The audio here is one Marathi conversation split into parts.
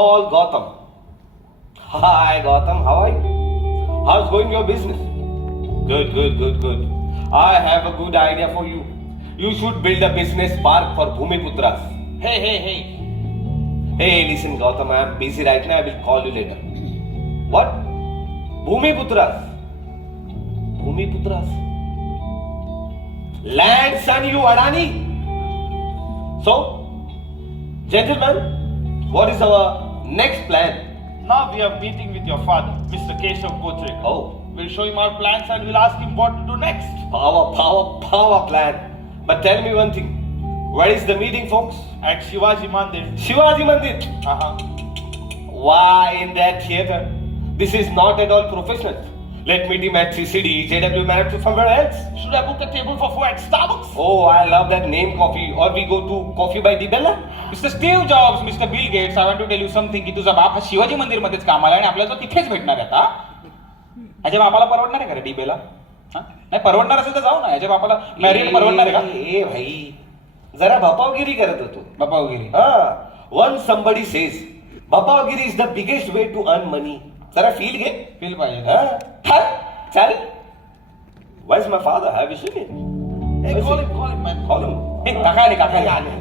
call Gotham. Hi, Gotham, how are you? How's going your business? Good, good, good, good. I have a good idea for you. You should build a business park for Bhumiputras. Hey, hey, hey. Hey, listen, Gotham, I'm busy right now. I will call you later. What? Bhumiputras. Bhumiputras. Land son, you Adani. So, gentlemen, what is our next plan? Now we are meeting with your father, Mr. Keshav Kochre. Oh, We'll show him our plans and we'll ask him what to do next. power, power, power plan. But tell me one thing. Where is the meeting, folks? At Shivaji Mandir. Shivaji Mandir. Uh-huh. Why in that theater? This is not at all professional. Let me team at CCD, JW Manager somewhere else. Should I book a table for four at Starbucks? Oh, I love that name coffee. Or we go to Coffee by the Bella. Mister Steve Jobs mister Bill Gates I to tell you something की तुझा बाप हा शिवाजी मंदिर मध्येच कामाला आणि आपल्याला तो तिथेच भेटणार आहे आता ह्याच्या बापाला परवडणार आहे का रे डीबेला हा? नाही परवडणार असेल तर जाऊ ना ह्याच्या बापाला मॅरियड परवडणार आहे का ए भाई जरा भपावगिरी करत होतो बापा वगैरे हा one somebody says भपावगिरी is the biggest way to earn money जरा फील घे. फील पाहिजे. हा. हा. चल. What my father I wish you hey call it call it man call him hey काका ने काका ने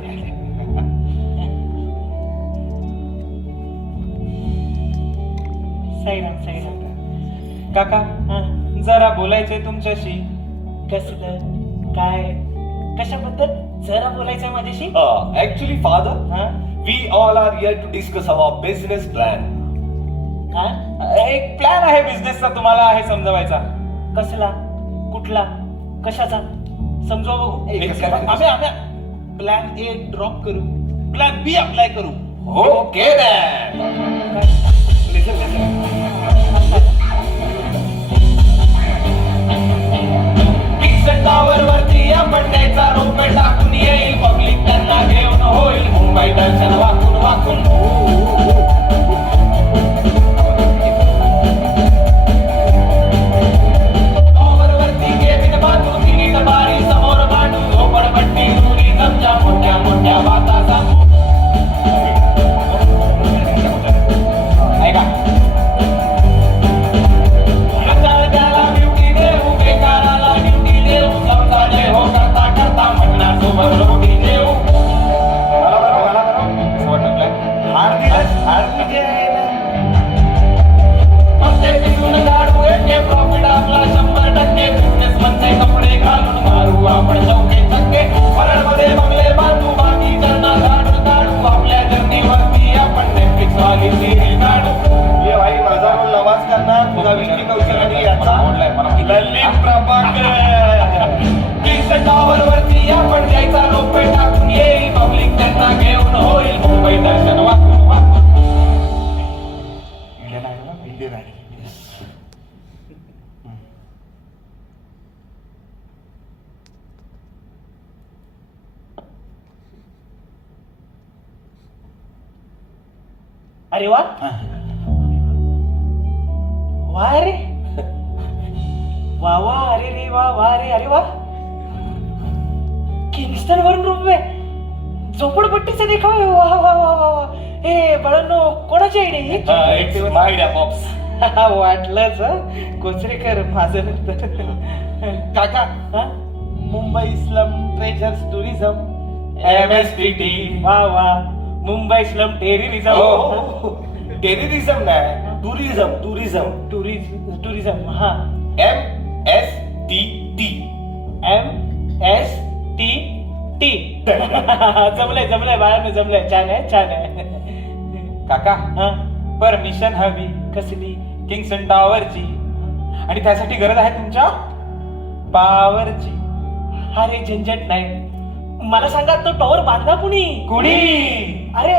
काका जरा बोलायचंय तुमच्याशी. कस काय? कशाबद्दल? जरा बोलायचं माझ्याशी? Actually father we all are here to discuss our business plan हा? एक प्लॅन आहे बिझनेसचा तुम्हाला आहे समजवायचा. कसला? कुठला? कशाचा? समजवा? बघू एक second. प्लॅन ए ड्रॉप करू. प्लॅन बी अप्लाय करू. Listen. Pixel Tower वरती आपण द्यायचा रोपे टाकून येईल. पब्लिक त्यांना घेऊन होईल. मुंबई दर्शन वाकून वाकून. मांडू झोपडपट्टी मोठ्या मोठ्या बाता अरे वा. वा रे. वा वा अरे रे वा वा रे अरे वा. किंगस्टन वरून रुपये झोपडपट्टीचे देखावे. वा वा वा वा वा. हे बाळांनो कोणाची आयडी डॅ पॉप्स. वाटलंच हं. कोचरेकर माझं काका. हा? Mumbai slum treasures tourism M S T T वा वा. मुंबई स्लम टेररिझम हो. टेररिझम नाही टुरिझम टुरिझम टुरिझम टुरिझम हा। M S T T M S T T जमलंय जमलंय बाळांनो जमलंय. छान आहे छान आहे. काका हा. परमिशन हवी. कसली? किंगसन टॉवरची आणि त्यासाठी गरज आहे तुमच्या? पावरची अरे झंझट नाही. मला सांगा तो टॉवर बांधला कुणी? कुणी? अरे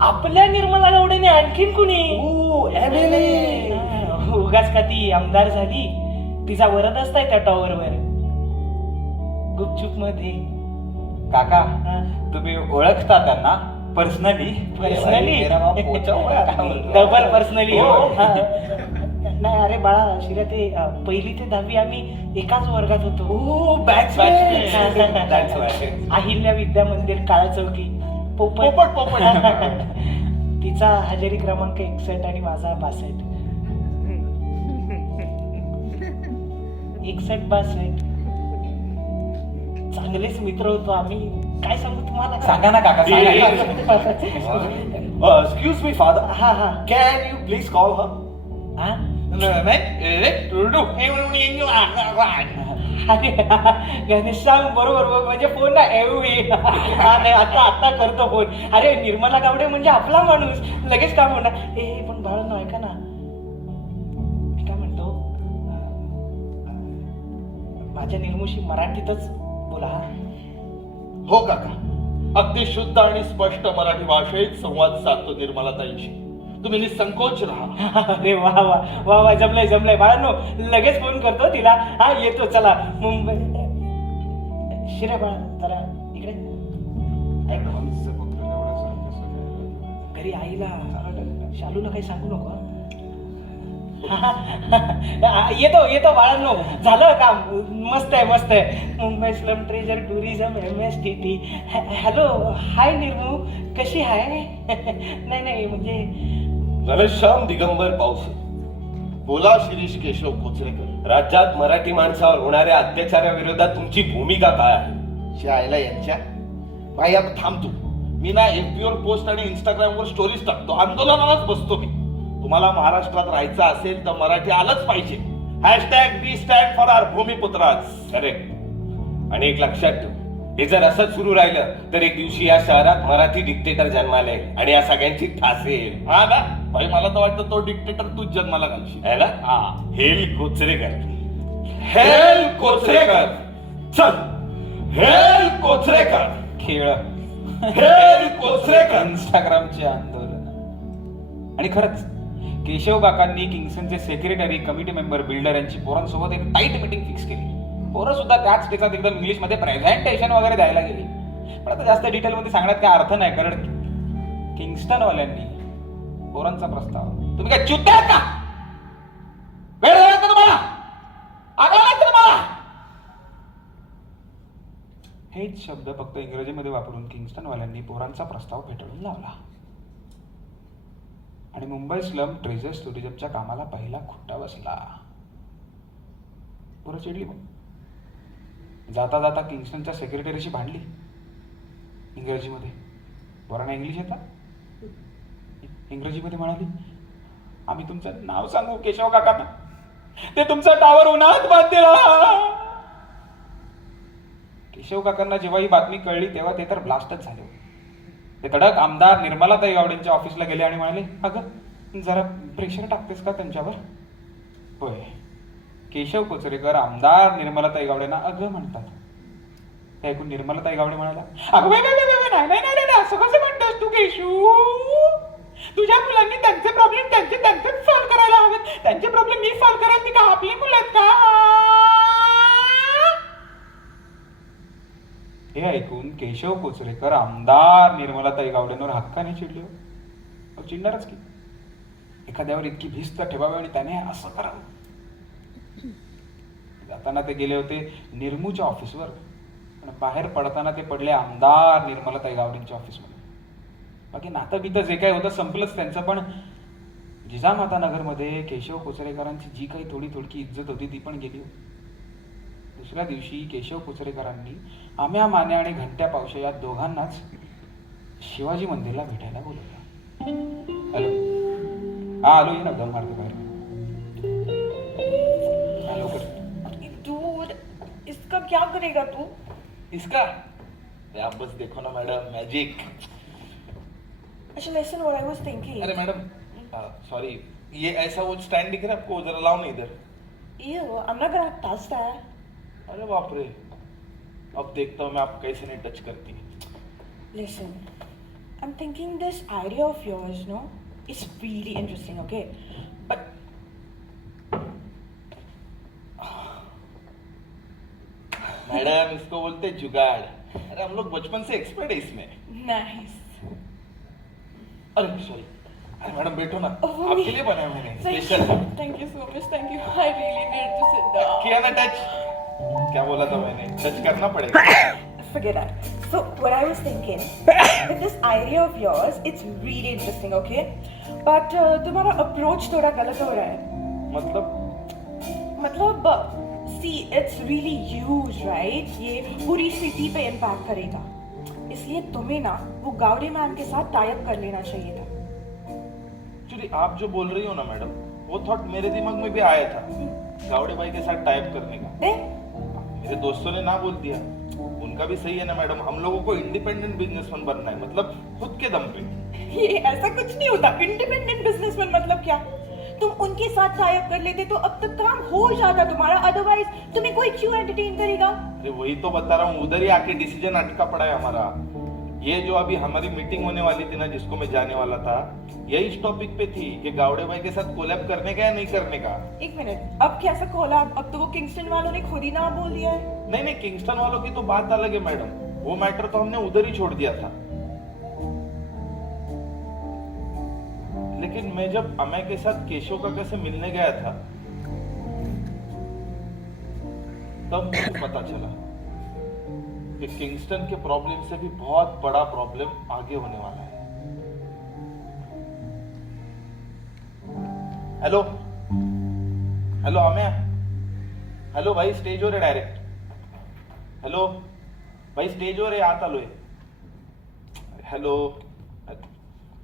आपल्या निर्मला गावडेने आणखीन कुणी? हा, उगाच का ती आमदार झाली? तिचा वरद असताय त्या टॉवर वर. गुपचूपमध्ये काका. तुम्ही ओळखता त्यांना? Personally personally? डबल पर्सनली हो. नाही अरे बाळा शिर्या ते अ, पहिली ते दहावी आम्ही एकाच वर्गात होतो. अहिल्या विद्या मंदिर काळा चौकी पोपट. पोपट, पोपट. तिचा हजेरी क्रमांक एकसष्ट आणि माझा बासष्ट. एकसष्ट बासष्ट. चांगलेच मित्र होतो आम्ही. काय सांगू तुम्हाला? सांगा ना काका सांगा. excuse me, father. हा हा. Can you please call her? हा अरे घनश्याम बरोबर बरोबर. म्हणजे फोन ना एवढी. हा नाही आता आता करतो फोन अरे निर्मला गावडे म्हणजे आपला माणूस. लगेच काम होणार. ए पण बाळांनो ऐका ना. मी काय म्हणतो? माझ्या निर्मुशी मराठीतच बोला हो. काका. अगदी शुद्ध आणि स्पष्ट मराठी भाषेत संवाद साधतो निर्मला निर्मलाताईंशी. तुम्ही निसंकोच राहा. अरे वा वा वा वा जमलंय जमलंय. बाळांनो लगेच फोन करतो तिला. हा येतो चला. मुंबई. शिरे बाळा जरा इकडे. ऐक. घरी आईला शालूला काही सांगू नको हा? येतो येतो बाळांनो. झालं काम. मस्त आहे मस्त आहे. Mumbai slum treasure tourism M S T T hello hi Nirmu कशी आहे? नाही नाही म्हणजे घनश्याम दिगंबर पावसे बोला शिरीष केशव कोचरेकर राज्यात मराठी माणसावर होणाऱ्या अत्याचाराविरोधात तुमची भूमिका काय आहे शाळेला यांच्या भाई आता थांबतो मी ना एफबी वर पोस्ट आणि इंस्टाग्राम वर स्टोरीज टाकतो आंदोलनालाच बसतो मी तुम्हाला महाराष्ट्रात राहायचं असेल तर मराठी आलंच पाहिजे hashtag B stand for R भूमिपुत्रास correct आणि एक लक्षात ठेव हे जर असंच सुरू राहिलं तर एक दिवशी या शहरात मराठी डिक्टेटर जन्माला येईल आणि या सगळ्यांची ठासेल हा ना भाई मला तर वाटतं तो डिक्टेटर तूच जन्माला घालशील. है ना? हा. हेल कोचरेकर. हेल कोचरेकर. चल. हेल कोचरेकर. खेळ. हेल कोचरेकर. इंस्टाग्रामचे आंदोलन. आणि खरंच केशव काकांनी किंग्सनचे सेक्रेटरी कमिटी मेंबर बिल्डर यांची पोरांसोबत एक टाईट मीटिंग फिक्स केली. पोरं सुद्धा त्याच ठिकाणी एकदम इंग्लिशमध्ये प्रेझेंटेशन वगैरे द्यायला गेली. पण आता जास्त डिटेलमध्ये सांगण्यात काय अर्थ नाही कारण किंगस्टनवाल्यांनी पोरांचा प्रस्ताव. तुम्ही काय चुत्ते का? वेळ झाला का तुम्हाला? आगळा नाही तुम्हाला? हेच शब्द फक्त इंग्रजीमध्ये वापरून किंगस्टनवाल्यांनी पोरांचा प्रस्ताव फेटाळून लावला. आणि मुंबई स्लम ट्रेजर्स टुरिझमच्या कामाला पहिला खुट्टा बसला. पोरं चिडली मग. जाता जाता किंगस्टनच्या सेक्रेटरीशी भांडली. इंग्रजीमध्ये. पोरांना इंग्लिश येतात इंग्रजीमध्ये म्हणाली आम्ही तुमचं नाव सांगू केशव काकांना? ते तुमचा टावर उन्हात बांधतील. केशव काकांना जेव्हा ही बातमी कळली तेव्हा ते तर ब्लास्टच झाले ते तडक आमदार निर्मलाताई गावडेंच्या ऑफिसला गेले आणि म्हणाले अगं जरा प्रेशर टाकतेस का त्यांच्यावर? होय. केशव कोचरेकर आमदार निर्मलाताई गावडेंना अगं म्हणतात. ते ऐकून निर्मलाताई गावडे म्हणाला अगं नाही नाही नाही नाही, असं कसं म्हणतोस तू केशू? तुझ्या मुलांनी त्यांचे प्रॉब्लेम त्यांचे त्यांचे सॉल्व्ह करायला हवेत. त्यांचे प्रॉब्लेम मी सॉल्व्ह करायला ती का आपली मुलं आहेत का? हे ऐकून केशव कोचरेकर आमदार निर्मलाताई गावडेंवर हक्काने चिडले हो. अहो, चिडणारच की. एखाद्यावर इतकी भिस्त ठेवावी आणि त्याने असं करावं. जाताना ते गेले होते निर्मूच्या ऑफिसवर पण बाहेर पडताना ते पडले आमदार निर्मलाताई गावडेंच्या ऑफिसमध्ये बाकी नातं बितं जे काही होतं संपलंच त्यांचं. पण जिजामाता नगरमध्ये केशव कोचरेकरांची जी काही थोडी थोडकी इज्जत होती ती पण गेली. दुसऱ्या दिवशी केशव कुचरेकरांनी आम्या मान्या आणि घंट्या पावशे या दोघांनाच शिवाजी मंदिरला भेटायला बोलवलं. हॅलो. हा आलो ये ना दम मारते बाहेर. हा, दूर. इसका क्या करेगा तू? इसका? ये आप बस देखो ना मैडम मैजिक. अच्छा listen what I was thinking अरे मैडम सॉरी ये ऐसा वो स्टैंड दिख रहा है आपको जरा लाओ ना इधर ew I'm not gonna touch that अरे बाप रे अब देखता हूँ मैं आप कैसे नहीं टच करती listen I'm thinking this idea of yours no is really interesting okay but madam इसको बोलते हैं जुगाड़ अरे हम लोग बचपन से एक्सपर्ट है इसमें nice अरे सॉरी अरे मैडम बैठो ना Oh, आपके. लिए बनाया मैंने Thank special. Thank you so much. Thank you. I really need to sit down. किया ना टच क्या बोला था मैंने टच करना पड़ेगा Forget that. So, what I was thinking, with this idea of yours, it's really interesting, okay? But uh, तुम्हारा approach थोड़ा गलत हो रहा है. मतलब मतलब, see, it's really huge, right? ये पूरी सिटी पे impact करेगा. इसलिए तुम्हें ना वो गावड़े मैम के साथ टाई अप कर लेना चाहिए था. एक्चुअली आप जो बोल रही हो ना मैडम वो थॉट मेरे दिमाग में भी आया था गावड़े भाई के साथ टाइप करने का। दे मेरे दोस्तों ने ना बोल दिया। उनका भी सही है ना मैडम हम लोगों को इंडिपेंडेंट बिजनेसमैन बनना है मतलब खुद के दम पे। ये ऐसा कुछ नहीं होता। इंडिपेंडेंट बिजनेसमैन मतलब क्या? तुम उनके साथ टाई अप कर लेते तो अब तक काम हो जाता तुम्हारा अदरवाइज़ तुम्हें कोई क्यों एंटरटेन करेगा? अरे वही तो बता रहा हूँ उधर ही आके डिसीज़न अटका पड़ा है हमारा। ये जो अभी हमारी मीटिंग होने वाली थी ना जिसको मैं जाने वाला था यही इस टॉपिक पे थी कि गावड़े भाई के साथ कोलैब करने का या नहीं करने का? एक मिनट अब कैसा खोला अब तो वो किंगस्टन वालों ने खुद ही ना बोल दिया है। नहीं नहीं किंगस्टन वालों की तो बात अलग है मैडम। वो मैटर तो हमने उधर ही छोड़ दिया था। लेकिन मैं जब अमय के साथ केशव काका से मिलने गया था तब मुझे पता चला कि किंगस्टन के प्रॉब्लम से भी बहुत बड़ा प्रॉब्लम आगे होने वाला है। हेलो? हेलो अमय हॅलो भाई स्टेजवर आहे डायरेक्ट। हॅलो? भाई स्टेजवर आहे आत आलोय हॅलो?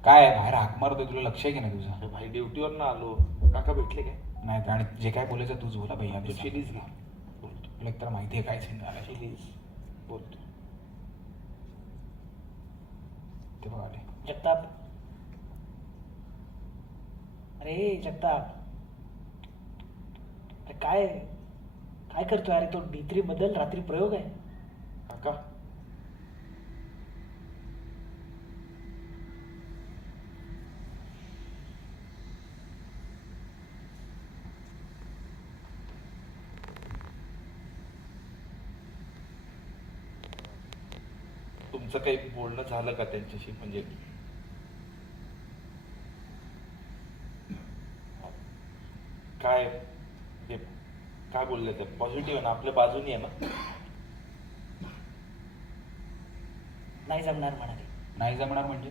काय आहे, बाहेर हाक मारतोय तुला लक्ष आहे की नाही तुझं? अरे भाई ड्युटीवर ना आलो. काका भेटले काय? नाही आणि जे काय बोलायचं तूच बोला भैया तू चिलीज घे तुला एकतर माहिती आहे काय सीन झाला चिलीज बोलतो ते बघ आले जगताप. अरे जगताप. अरे काय? काय करतोय? अरे तो डी थ्री बद्दल रात्री प्रयोग आहे. काका. तुमचं काही बोलणं झालं का त्यांच्याशी? म्हणजे काय हे काय बोलले तर पॉझिटिव्ह आहे ना? आपल्या बाजूनी आहे ना? नाही जमणार म्हणाले. नाही जमणार म्हणजे?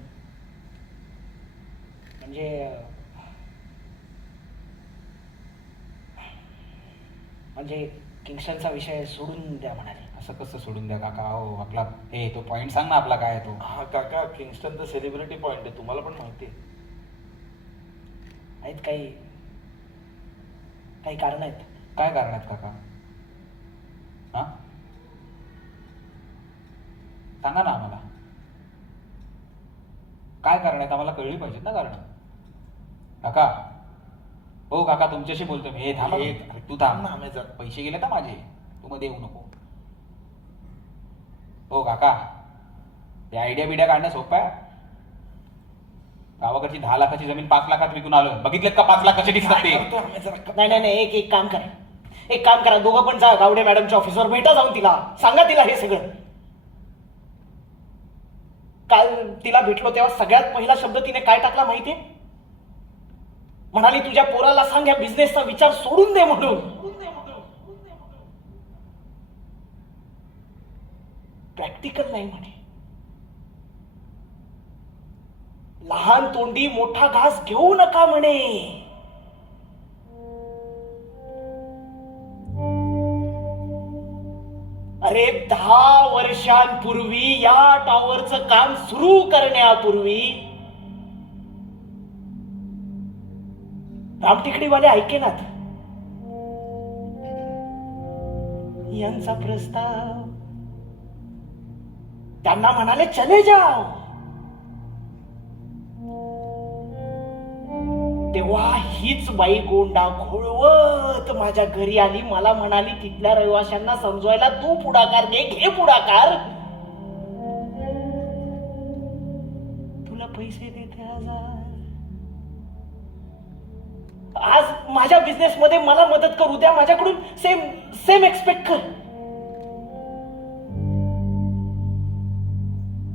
म्हणजे म्हणजे किंगस्टनचा विषय सोडून द्या म्हणाले. असं कसं सोडून द्या काका? हो आपला ए तो पॉइंट सांग ना आपला काय तो. हा काका किंगस्टन तर सेलिब्रिटी पॉइंट आहे तुम्हाला पण माहिती आहे. आहेत काही काही कारण आहेत? काय कारण आहेत काका? हा? सांगा ना आम्हाला. काय कारण आहेत? आम्हाला कळली पाहिजेत ना कारण. काका? हो काका तुमच्याशी बोलतो मी. हे थांबा हे, तू थांब. ना, आम्ही जरा- पैसे गेले ना माझे. तू मध्ये येऊ नको. हो काका हे आयडिया बिडिया काढणं सोपं आहे. गावाकडची दहा लाखाची जमीन पाच लाखात विकून आलोय. बघितलेत का पाच लाख कसे दिसतात ते? नाही नाही नाही एक एक काम करा. एक काम करा दोघं पण जा गावडे मॅडमच्या ऑफिसवर भेटा जाऊन तिला. सांगा तिला हे सगळं. काल तिला भेटलो तेव्हा सगळ्यात पहिला शब्द तिने काय टाकला माहितीये? म्हणाली तुझ्या पोराला सांग या बिझनेसचा विचार सोडून दे म्हणून. प्रॅक्टिकल नाही म्हणे. लहान तोंडी मोठा घास घेऊ नका म्हणे. अरे दहा वर्षांपूर्वी या टॉवरचं काम सुरू करण्यापूर्वी रामटिकडीवाले ऐकेनात यांचा प्रस्ताव त्यांना म्हणाले चले जाओ तेव्हा हीच बाई गोंडा खोळवत माझ्या घरी आली. मला म्हणाली तिथल्या रहिवाशांना समजवायला तू पुढाकार घे घे पुढाकार. तुला पैसे देते आज माझ्या बिझनेस मध्ये मला मदत करू द्या. माझ्याकडून सेम सेम एक्सपेक्ट कर.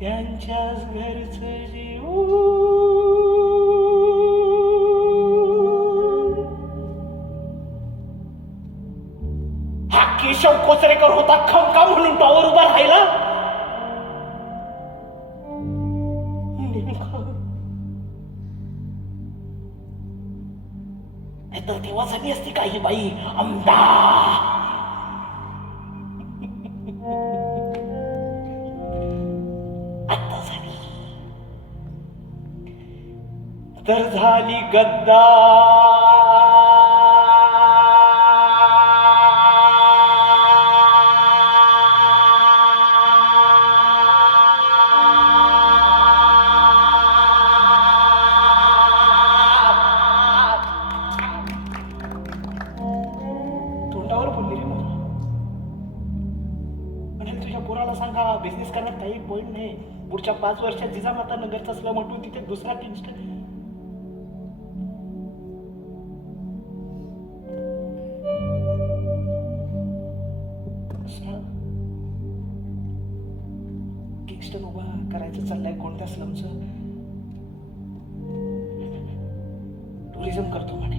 त्यांच्याच घरचं जीव हा केशव कोचरेकर होता खमका म्हणून टॉवर उभा राहिला. तर तेव्हा झाली असती काही बाई? आमदार. तर झाली गद्दार. तोंडावर बोलली रे मला म्हणाल तुझ्या पोराला सांगा बिझनेस करण्यात काही पॉईंट नाही. पुढच्या पाच वर्षात जिजामाता नगरचा असलं म्हटून तिथे दुसरा किंगस्टन करायचं चाललंय कोणत्या स्लमचं टुरिझम करतो म्हणे.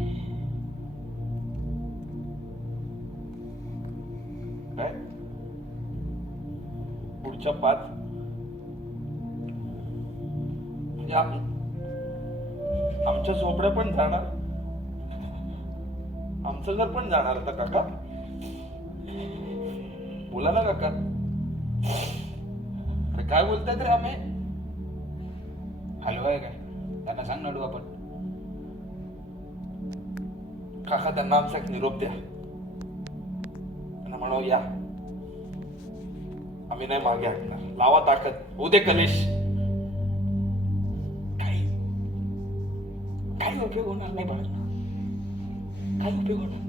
काय? पुढच्या पाच. म्हणजे आमच्या झोपड्या पण जाणार. आमचं घर पण जाणार आता काका. बोला ना काका. काय बोलतायत रे आम्ही? हलवा आहे काय? त्यांना सांग नडू आपण. काका त्यांना आमचा एक निरोप द्या. त्यांना म्हणावं या. आम्ही नाही मागे हटणार. लावा ताकद. उदे कलेश. काही. काही उपयोग होणार नाही बाळा काही उपयोग होणार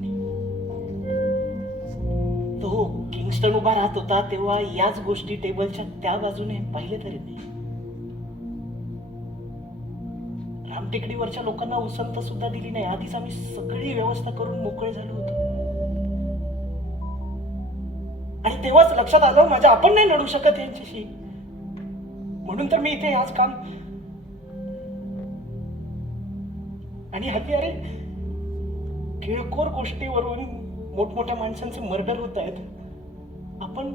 किंगस्टन उभा राहत होता तेव्हा याच गोष्टी टेबलच्या त्या बाजूने पाहिले तरी नाही. रामटेकडीवरच्या लोकांना उसंत सुद्धा दिली नाही. आधीच आम्ही सगळी व्यवस्था करून मोकळे झालो होतो. आणि तेव्हाच लक्षात आलं माझ्या आपण नाही लढू शकत यांच्याशी. म्हणून तर मी इथे आज काम आणि हल्ली अरे किळकोर गोष्टीवरून मोठमोठ्या माणसांचे मर्डर होत आहेत. आपण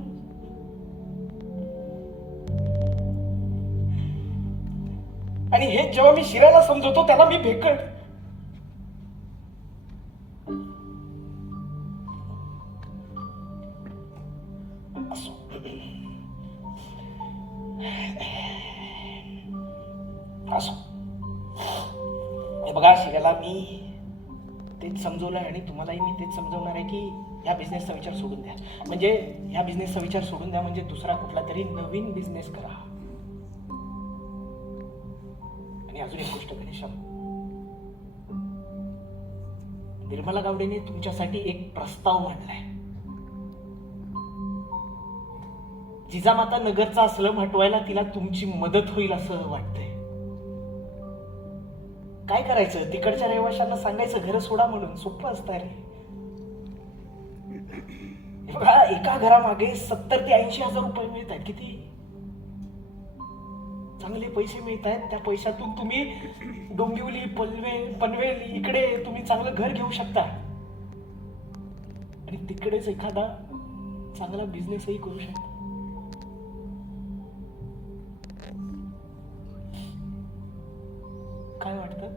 आणि हे जेव्हा मी शिराला समजवतो त्याला मी भेकड. समजवणार आहे की ह्या बिझनेसचा विचार सोडून द्या. म्हणजे ह्या बिझनेसचा विचार सोडून द्या म्हणजे दुसरा कुठला तरी नवीन बिझनेस करा. आणि अजून एक गोष्ट गणेशम निर्मला गावडेने तुमच्यासाठी एक प्रस्ताव मांडलाय. जिजामाता नगरचा असलं हटवायला तिला तुमची मदत होईल असं वाटतंय. काय करायचं? तिकडच्या रहिवाशांना सांगायचं घर सोडा म्हणून. सोपं असतं रे. बघा एका घरामागे सत्तर ते ऐंशी हजार रुपये मिळत आहेत. किती? चांगले पैसे मिळत आहेत. त्या पैशातून तुम्ही डोंबिवली पनवेल पनवेल इकडे तुम्ही चांगलं घर घेऊ शकता. आणि तिकडेच एखादा चांगला बिझनेसही करू शकता. काय वाटतं?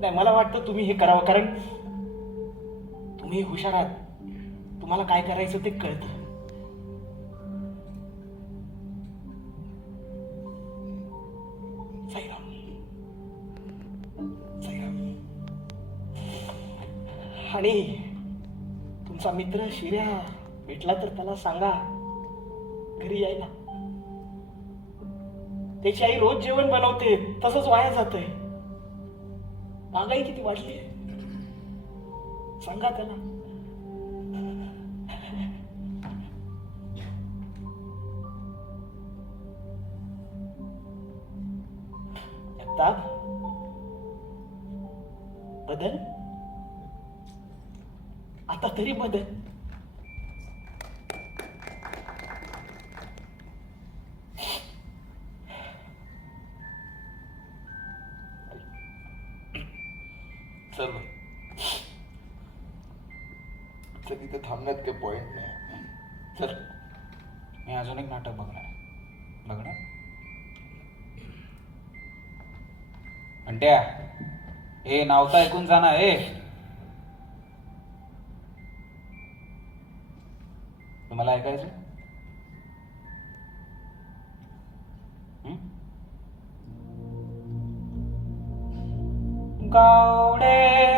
नाही मला वाटतं तुम्ही हे करावं. कारण तुम्ही हुशार आहात. तुम्हाला काय करायचं ते कळतं. आणि तुमचा मित्र शिर्या भेटला तर त्याला सांगा. घरी यायला. त्याची आई रोज जेवण बनवते. तसंच वाया जातंय. महागाई किती वाढली आहे सांगा त्याला बदल. आता तरी बदल. ए नावता ऐकून जा ना ए. तुम्हाला ऐकायचं गावडे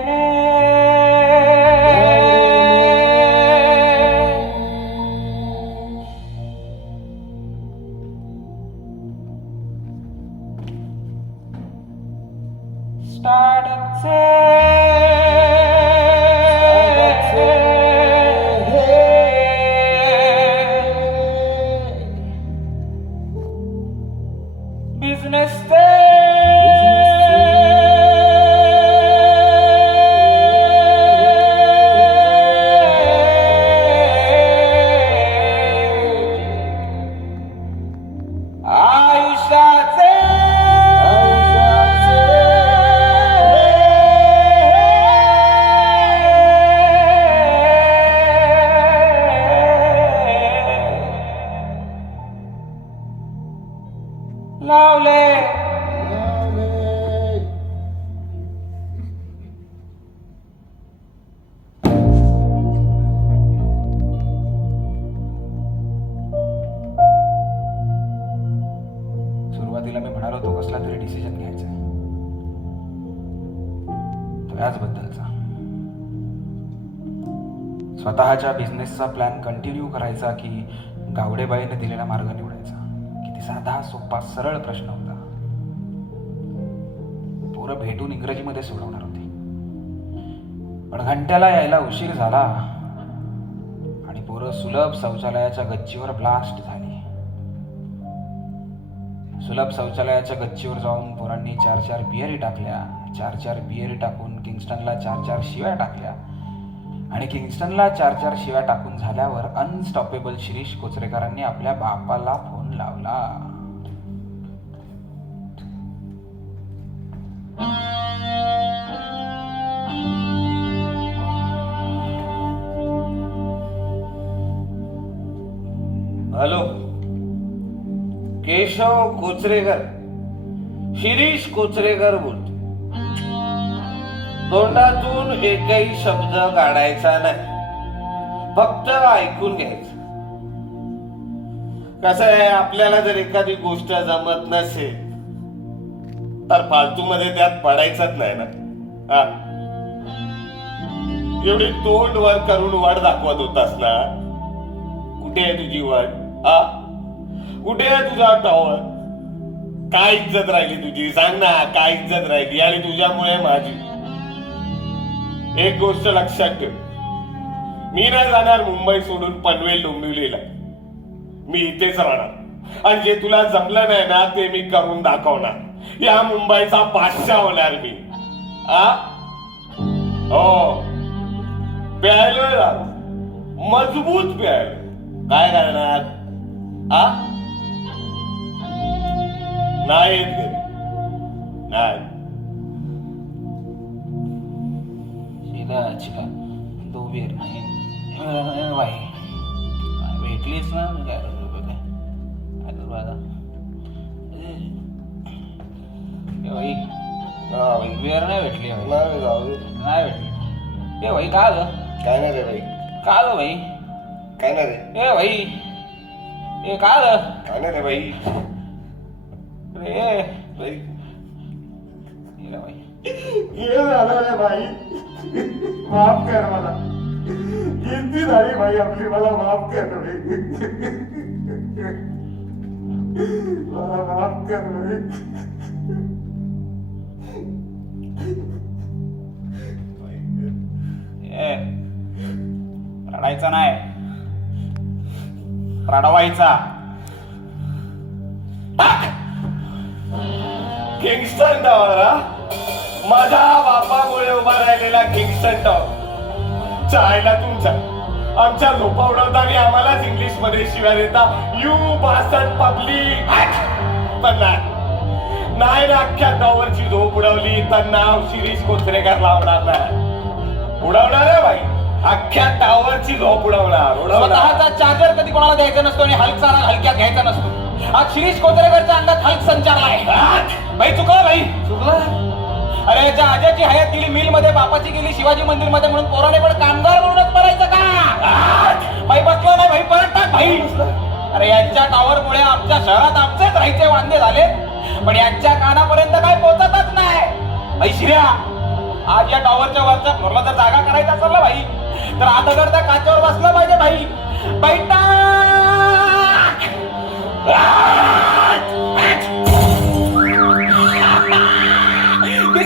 स्वतःच्या बिझनेसचा प्लॅन कंटिन्यू करायचा की गावडेबाईने दिलेला मार्ग निवडायचा. किती साधा सोपा सरळ प्रश्न होता. पोरं भेटून इंग्रजीमध्ये सोडवणार होती. पण घंट्याला यायला उशीर झाला आणि पोरं सुलभ शौचालयाच्या गच्चीवर ब्लास्ट झाली. सुलभ शौचालयाच्या गच्चीवर जाऊन पोरांनी चार चार बियरी टाकल्या. चार चार बियरी टाकून किंगस्टनला चार चार शिव्या टाकल्या. आणि किंगस्टनला चार चार शिव्या टाकून झाल्यावर अनस्टॉपेबल शिरीष कोचरेकरांनी आपल्या बापाला फोन लावला. हॅलो. केशव कोचरेकर. शिरीष कोचरेकर बोल तोंडातून एकही शब्द काढायचा नाही. फक्त ऐकून घ्यायचं. कसं आहे आपल्याला जर एखादी गोष्ट जमत नसेल तर फालतू मध्ये त्यात पडायचंच नाही ना. हा. एवढी तोंड वर करून वाट दाखवत होतास ना. कुठे आहे तुझी वड हा? कुठे आहे तुझा टॉवर? काय इज्जत राहिली तुझी? सांग ना काय इज्जत राहिली? आणि तुझ्यामुळे माझी. एक गोष्ट लक्षात ठेव. मी नाही जाणार मुंबई सोडून पनवेल डोंबिवलीला. मी इथेच राहणार. आणि जे तुला जमलं नाही ना ते मी करून दाखवणार. या मुंबईचा बादशाह होणार मी. आ? हो. प्यायलोय मजबूत प्यायलो काय करणार? आ? नाही नाही. शिला चिका दो बेर नाही. अं, बाई. भेटलीस ना? काय काय? बाई. बेर नाही भेटली नाही भेटली. ए भाई का आलं? काय नाही रे बाई. का आलं भाई काय नाही रे. ए भाई ए का आलं? काय नाही रे ये बाई. हे झालं रे भाई माफ कर मला. गिनती झाली भाई आपली मला माफ कर रे. ए, रडायचा नाही रडवायचा. किंगस्टन टॉवर माझ्या बापामुळे उभा राहिलेला किंगस्टन टॉवर चायला तुमचा आमच्या झोपा उडवताना आम्हालाच इंग्लिशमध्ये शिव्या देता. यू बासट पब्लिक पण नाही ना अख्ख्या टॉवरची झोप उडवली. तर नाव शिरीष कोथरेकर लावणार नाही. उडवणार आहे बाई. अख्ख्या टॉवरची झोप उडवणार. स्वतःचा चार्जर कधी कोणाला द्यायचा नसतो आणि हलका हलक्यात घ्यायचा नसतो. आज शिरीष कोतरेकरच्या अंगात हल्क संचारलाय बाई चुकला बाई. चुकलं? अरे ज्या आजाची हयात गेली मिलमध्ये बापाची गेली शिवाजी मंदिरमध्ये म्हणून पोराने पण कामगार म्हणूनच मरायचं का? भाई बसलो नाही भाई परत टाक भाई! अरे यांच्या टावर मुळे आमच्या शहरात आमचेच राहायचे वांदे झाले. पण यांच्या कानापर्यंत काय पोहोचतच नाही. भाई शिर्या आज या टॉवरच्या वरचा फ्लोरला जर जागा करायचा असेल ना भाई? तर आता जर त्या काचेवर बसलं पाहिजे भाई. बैठा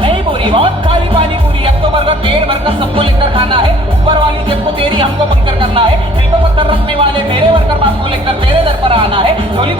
नहीं बुरी बहुत खाली पानी पूरी अब तो भरकर पेड़ भरकर सबको लेकर खाना है ऊपर वाली जब को तेरी हमको बनकर करना है दिल को पत्थर रखने वाले मेरे वर्कर बाप को लेकर तेरे दर पर आना है झोली